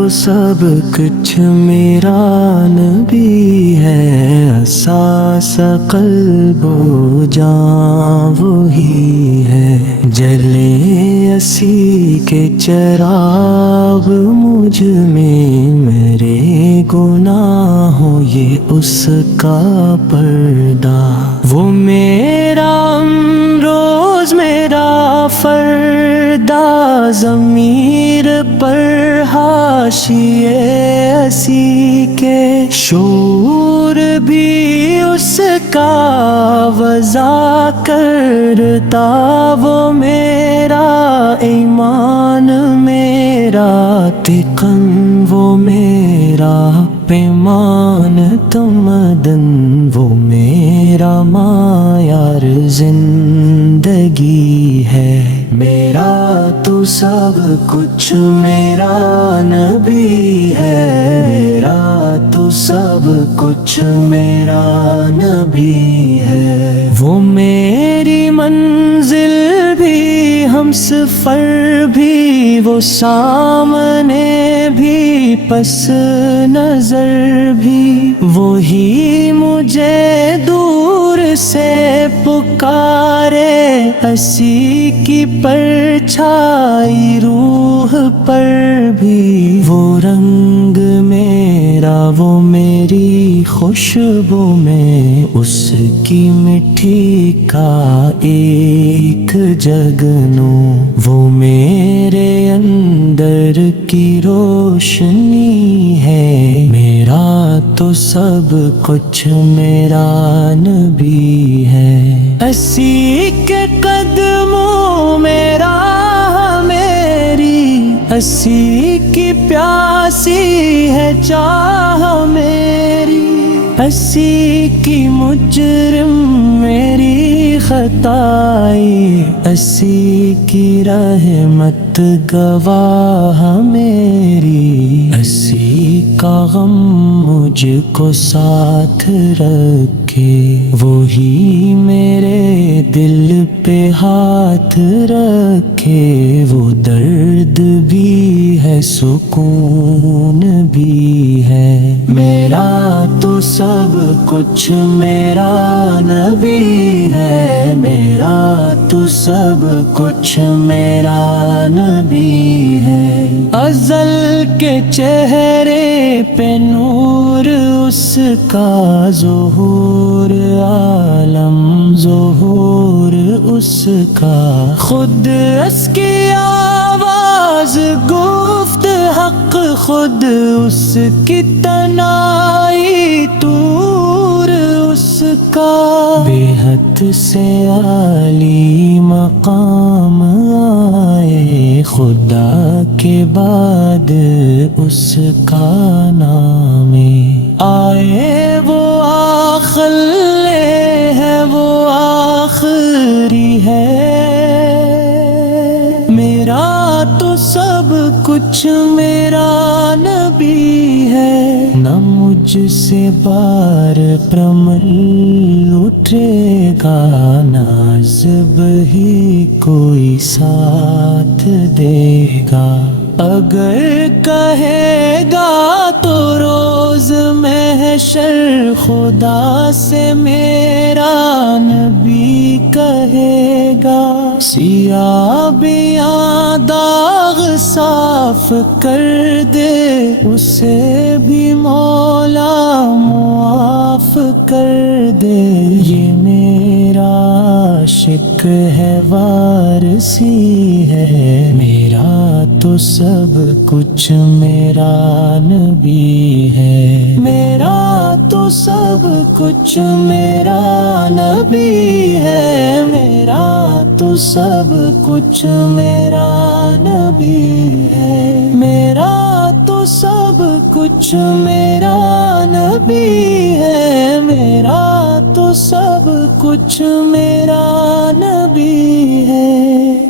تو سب کچھ میرا نبی ہے، اساس قلب و جاں وہی ہے، جلے اسی کے چراغ مجھ میں، میرے گناہوں یہ اس کا پردہ، وہ میرا روز میرا فردہ، ضمیر پر حاشیے اسی کے، شعور بھی اس کا وضع کرتا، وہ میرا ایمان میرا تقن، وہ میرا پیمان تمدن، وہ میرا معیار زندگی ہے، میرا تو سب کچھ میرا نبی ہے، میرا تو سب کچھ میرا نبی ہے، وہ میری منزل بھی، ہم سفر بھی، وہ سامنے بھی پس نظر بھی، وہی مجھے دور سے پکارے، اسی کی پرچھائی روح پر بھی، وہ رنگ میرا، وہ میری خوشبو میں، اس کی مٹھی کا ایک جگنوں، وہ میرے اندر کی روشنی ہے، میرا تو سب کچھ میرا نبی ہے، اسی کے قدموں میں راہ میری، اسی کی پیاسی ہے چاہ میری، اسی کی مجرم میری خطائی، اسی کی رحمت گواہ میری، اسی کا غم مجھ کو ساتھ رکھے، وہی میرے دل پہ ہاتھ رکھے، وہ درد بھی ہے سکون بھی ہے، میرا تو سب کچھ میرا نبی ہے، میرا تو سب کچھ میرا نبی ہے، ازل کے چہرے پہ نور اس کا ظہور، عالم ظہور اس کا، خود اس کی آواز گفت حق، خود اس کی تنہائی طور اس کا، بے حد سے عالی مقام آئے، خدا کے بعد اس کا نام آئے، وہ آخر ہے، وہ آخری ہے، میرا تو سب کچھ میرا نبی ہے، نہ مجھ سے بار پرمل اٹھے گا، نہ عذب ہی کوئی ساتھ دے گا، اگر کہے گا تو روز محشر خدا سے میرا نبی کہے گا، سیاہ بیاں داغ صاف کر دے، اسے بھی مولا معاف کر دے، یہ میرا عاشق ہے وارثی ہے، میرا تو سب کچھ میرا نبی ہے، میرا تو سب کچھ میرا نبی ہے، میرا تو سب کچھ میرا نبی ہے، میرا تو سب کچھ میرا نبی ہے، میرا تو سب کچھ میرا نبی ہے۔